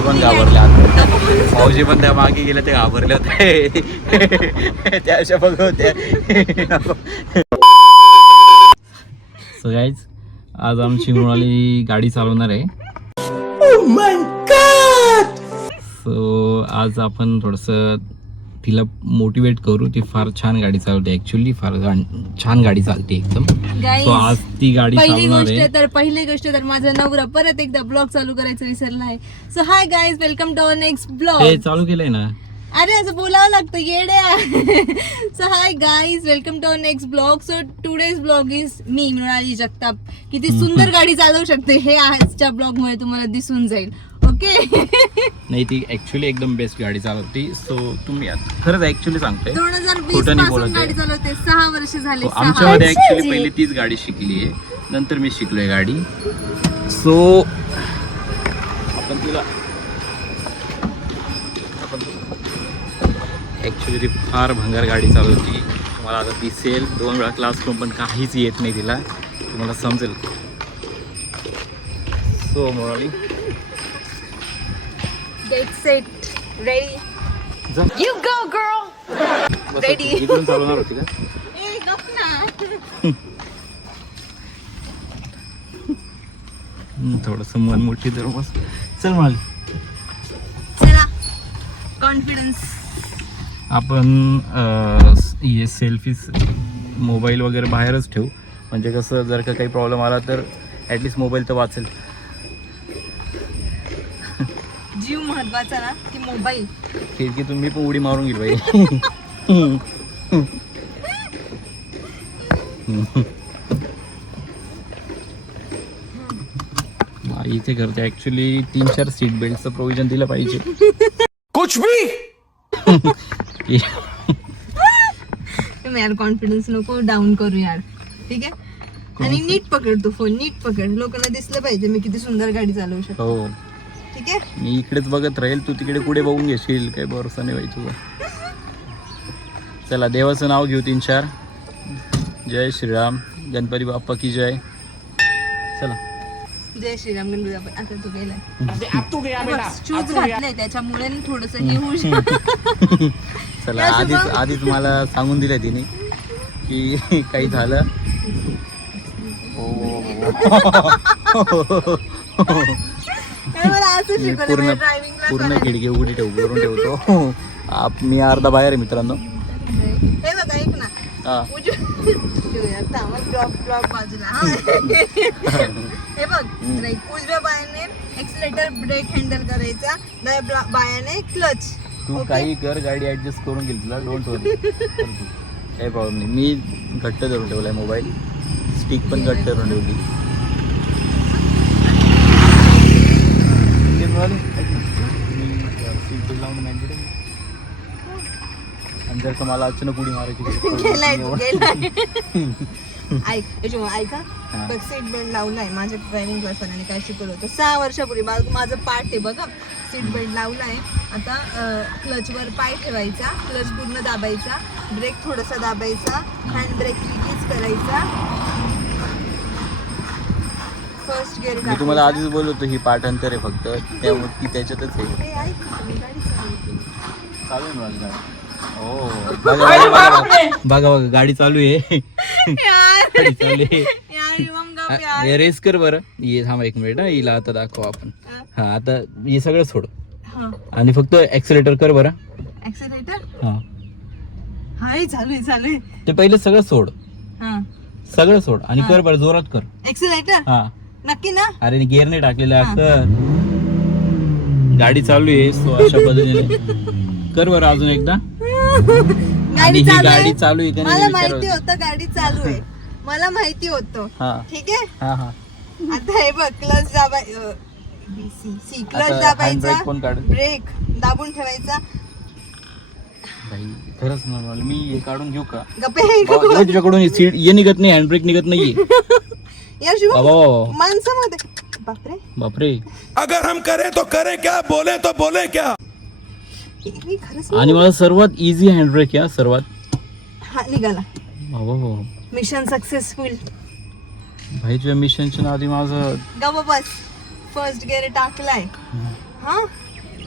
मावशी पण घाबरले आता. मावशी पण त्या मागे गेल्या ते घाबरले होते. त्या अशा बघ होत्या. सो गाईज आज आमची मृणाली गाडी चालवणार आहे. सो आज आपण थोडंसं तिला मोटिवेट करू. ती फार छान गाडी चालवते, ऍक्च्युअली फार छान गाडी चालते एकदम. सो आज ती गाडी चालवणार आहे. पहिली गोष्ट तर माझा नवरा परत एकदा ब्लॉग चालू करायचं विसरला आहे. So hi guys, welcome to our next blog. हे चालू केलंय ना. अरे असं बोलावं लागतं येड्या. So hi guys, welcome to our next blog. So today's blog is मी मृणाली जगताप किती सुंदर गाडी चालवू शकते हे आजच्या ब्लॉग मुळे तुम्हाला दिसून जाईल. ओके. नाही ती ऍक्च्युअली एकदम बेस्ट गाडी चालवते. सो तुम्ही खरंच ऍक्च्युअली सांगतोय 2020 पासून गाडी चालवते. 6 वर्ष झाले. आमच्यामध्ये ऍक्च्युअली पहिली तीच गाडी शिकली आहे, नंतर मी शिकलोय गाडी. सो आपण तिला ऍक्च्युली ती फार भंगार गाडी चालवती. तुम्हाला आता दिसेल 2 वेळा क्लासरूम पण काहीच येत नाही तिला, तुम्हाला समजेल. So Mrunali get set ready. You go girl. Ready. इकडून चालवणार होती का? ए गप ना. थोडस मन मोठी तर बस. चल मृणाली चला. कॉन्फिडन्स. आपण हे सेल्फी मोबाईल वगैरे बाहेरच ठेवू, म्हणजे कसं जर का काही प्रॉब्लेम आला तर ॲटलिस्ट मोबाईल तर वाचेल. जीव महत्वाचा ना की मोबाईल. खिडकीतून मी पण उडी मारून गेली बाई. इथे करते ऍक्च्युली 3-4 सीट बेल्टचं प्रोव्हिजन दिलं पाहिजे. कुछ भी. यार कॉन्फिडन्स नको डाऊन करू यार, ठीक आहे. आणि नीट पकड तो फोन, नीट पकड. लोकांना दिसलं पाहिजे मी किती सुंदर गाडी चालवू शकतो. हो ठीक आहे. मी इकडेच बघत राहील, तू तिकडे पुढे बघून घेशील, काही भरोसा नाही बाई तुझा. चला देवाचं नाव घेऊ 3-4. जय श्रीराम, गणपती बाप्पा की जय. चला. जय श्रीराम, गणपती बाप्पा. आता तू गेलाय शूज घातले त्याच्यामुळे थोडस हे होऊ शकतं. चला आधीच मला सांगून दिलं तिने की काही झालं. पूर्ण खिडकी उघडी करून ठेवतो. मी अर्धा बाहेर आहे मित्रांनो. हे बघ ऐक ना. बाजूला हे बघ, उजव्या पायाने एक्सिलेटर ब्रेक हँडल करायचा, डाव्या पायाने क्लच. तू काही कर, गाडी ऍडजस्ट करून घेईल तुला. डोंट वरी, काही प्रॉब्लेम नाही. मी घट्ट धरून ठेवलाय मोबाईल, स्टिक पण घट्ट धरून ठेवली. आणि जर का मला अचानक उडी मारायची ऐका बघ, सीट बेल्ट लावलाय. माझ्या ड्रायव्हिंग क्लासवाल्याने काय शिकवलं होतं 6 वर्षापूर्वी. माझं पाठ आहे बघा. सीट बेल्ट लावलाय. आता क्लचवर पाय ठेवायचा, क्लच पूर्ण दाबायचा, ब्रेक थोडासा दाबायचा, हँड ब्रेक रिलीज करायचा, फर्स्ट गिअर. मी तुम्हाला आधीच बोललो होतो ही पाठांतर आहे फक्त, त्यामुळे ती त्याच्यातच आहे. चालू आहे माझी गाडी. हो बघा गाडी चालू आहे. गाडी चालू आहे. रेस कर बरं. ये थांबा 1 मिनिट. हिला आता दाखव आपण. हा आता हे सगळं सोड आणि फक्त ऍक्सिलेटर कर बरं. ऍक्सिलेटर. हा चालू आहे. ते पहिले सगळं सोड. सगळं सोड आणि कर बरं, जोरात कर ऍक्सिलेटर. हा नक्की ना. अरे गिअर नाही टाकलेला. कर. गाडी चालू आहे. सो अशा पद्धतीने कर बरं अजून एकदा. आणि ही गाडी चालू आहे. मला माहिती होतं गाडी चालू आहे, मला माहिती होतं. ठीक आहे. आता हे बघ, क्लच दाबायचा, क्लच दाबायचा, ब्रेक दाबून ठेवायचा. खरंच नॉर्मल. मी हे काढून घेऊ का? गप्पे तुझ्याकडून सीट हे निघत नाही, हँड ब्रेक निघत नाहीये यार. माणसामध्ये बापरे बापरे. अगर हम करें तो करें क्या, बोले तो बोले क्या. आणि मला सर्वात इझी हँड ब्रेक या सर्वात. हा निघाला. हो मिशन सक्सेसफुल. भाई तुझ्या मिशनच्या आधी माझं गप्प बस. फर्स्ट गिअर टाकलाय. हा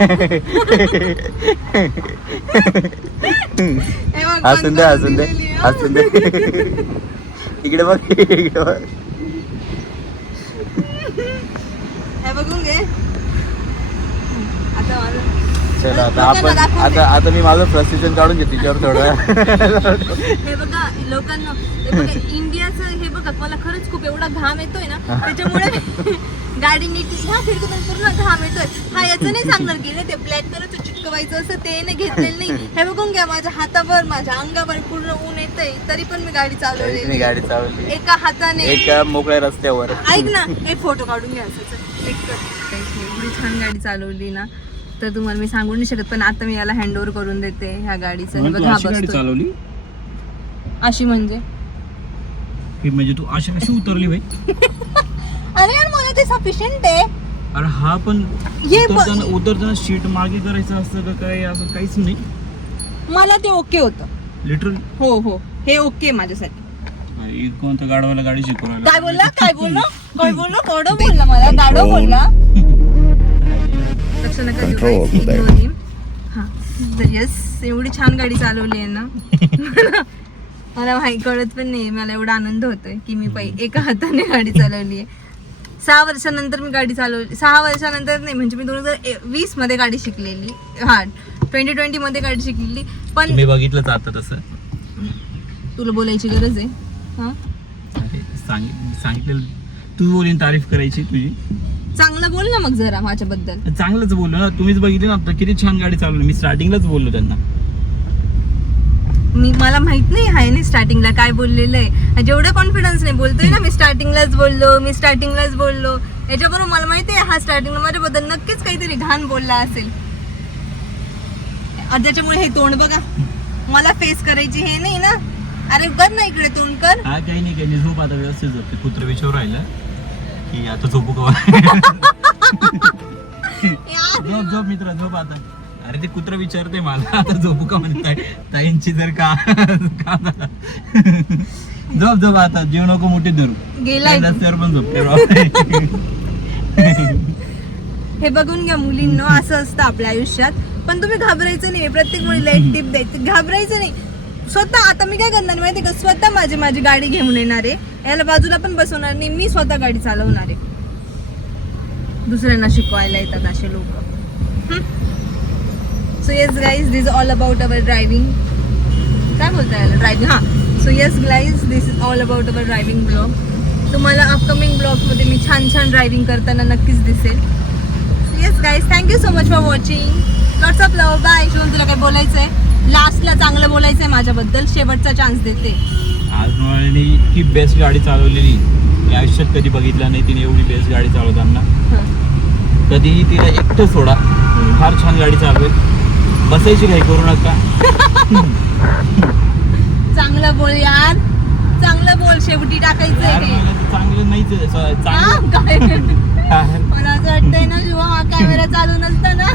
हे बघ, हसून दे बंद हसून दे दिलेली आहे. हसून दे. इकडे बघ इकडे बघ. हे बघून घे. आता माझं चला आता आपण आता मी माझं फ्रस्ट्रेशन काढून घेते तिच्यावर थोडं. हे बघा लोकांना, हे बघा इंडियाचं, हे बघा मला खरंच खूप एवढा घाम येतोय ना, त्याच्यामुळे गाडी नीट ह्या खिडकीतून पूर्ण घाम येतोय. हा याचं नाही सांगणार की ते ब्लॅक कलरचं चिटकवायचं असं ते नाही घेतलेलं नाही. हे बघून घ्या माझ्या हातावर माझ्या अंगावर पूर्ण ऊन येतंय तरी पण मी गाडी मी चालवली गाडी चालवली एका हाताने. एका मोकळ्या रस्त्यावर. ऐक ना, एक फोटो काढून घ्या असं. एवढी छान गाडी चालवली ना तर तुम्हाला मी सांगू नाही शकत. पण आता मी याला हँडओव्हर करून देते ह्या गाडीचं. हे बघा, हा बसतो चालवली अशी म्हणजे तू अशी कशी उतरली भाई? अरे यार मला ते सफिशियंट आहे. अरे हा पण ये उतरताना शीट मागे करायचं असतं का काय? असं काहीच नाही. मला ते ओके होतं लिटरली. हो हो हे ओके माझ्यासाठी. कोणत्या गाडवाला गाडी शिकवला? काय बोलला कोडं बोलला मला गाडो बोलला. लक्ष नका देऊ guys, ignore him. हा तर यस, एवढी छान गाडी चालवली आहे ना. मला माहिती कळत पण नाही, मला एवढा आनंद होतोय की मी एका हाताने गाडी चालवली आहे. 6 वर्षानंतर मी गाडी चालवली. 6 वर्षानंतर नाही म्हणजे मी 2020 मध्ये गाडी शिकलेली. हा 2020 मध्ये गाडी शिकलेली. पण मी बघितलं जातं तसं. तुला बोलायची गरज आहे? हा सांगितलेलं तू बोलीन तारीफ करायची तुझी. चांगलं बोल ना मग जरा माझ्याबद्दल. चांगलंच बोललो ना. तुम्हीच बघितली ना आता किती छान गाडी चालवली. मी स्टार्टिंगलाच बोललो त्यांना. मला माहित नाही आहे ना स्टार्टिंगला काय बोललेलं आहे. जेवढं कॉन्फिडन्स नाही बोलतोय ना मी स्टार्टिंगलाच बोललो. याच्याबरोबर मला माहिती आहे हा स्टार्टिंगला माझ्याबद्दल नक्कीच काहीतरी घाण बोलला असेल. त्याच्यामुळे हे तोंड बघा, मला फेस करायची हे नाही ना. अरे कर ना इकडे तोंड कर. हा काही नाही झोप आता व्यवस्थित झोपते. कुत्र विचार राहिला की आता झोपू का? झोप मित्र झोप आता. अरे ते कुत्र विचारते मला आता झोपू का म्हणताय ताईंची जर का. झोप आता, जीव नको मोठी धरू. गेलाय रस्त्यावर पण झोपते. हे बघून घ्या मुलींनो, असं असतं आपल्या आयुष्यात. पण तुम्ही घाबरायचं नाही. प्रत्येक मुलीला एक टिप द्यायची, घाबरायचं नाही. स्वतः आता मी काय करणार माहिती का, स्वतः माझी गाडी घेऊन येणार आहे. याला बाजूला पण बसवणार नाही. मी स्वतः गाडी चालवणार आहे. दुसऱ्यांना शिकवायला येतात असे लोक. So yes guys, this all about our driving. काय बोलताय याला? ड्रायव्हिंग. हां. So yes guys, this is all about our driving blog. तुम्हाला अपकमिंग ब्लॉगमध्ये मी छान ड्रायव्हिंग करताना नक्कीच दिसेल. So yes guys, thank you so much for watching. Lots of love. Bye. शिवून तुला काय बोलायचं आहे? लास्टला चांगलं बोलायचं आहे माझ्याबद्दल. शेवटचा चान्स देते. आज म्हणाली इतकी बेस्ट गाडी चालवलेली मी आयुष्यात कधी बघितलं नाही. तिने एवढी बेस्ट गाडी चालवताना. कधीही तिला एकटं सोडा, फार छान गाडी चालवेल. बसायची काही करू नका. चांगलं बोल यार, चांगलं बोल. शेवटी टाकायचं आहे. चांगलं नाहीच मला असं वाटतंय ना जेव्हा हा कॅमेरा चालू नसता ना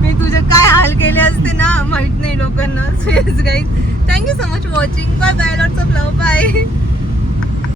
मी तुझे काय हाल केले असते ना, माहित नाही लोकांना. So yes guys, thank you so much for watching. Bye bye. Lots of love. Bye.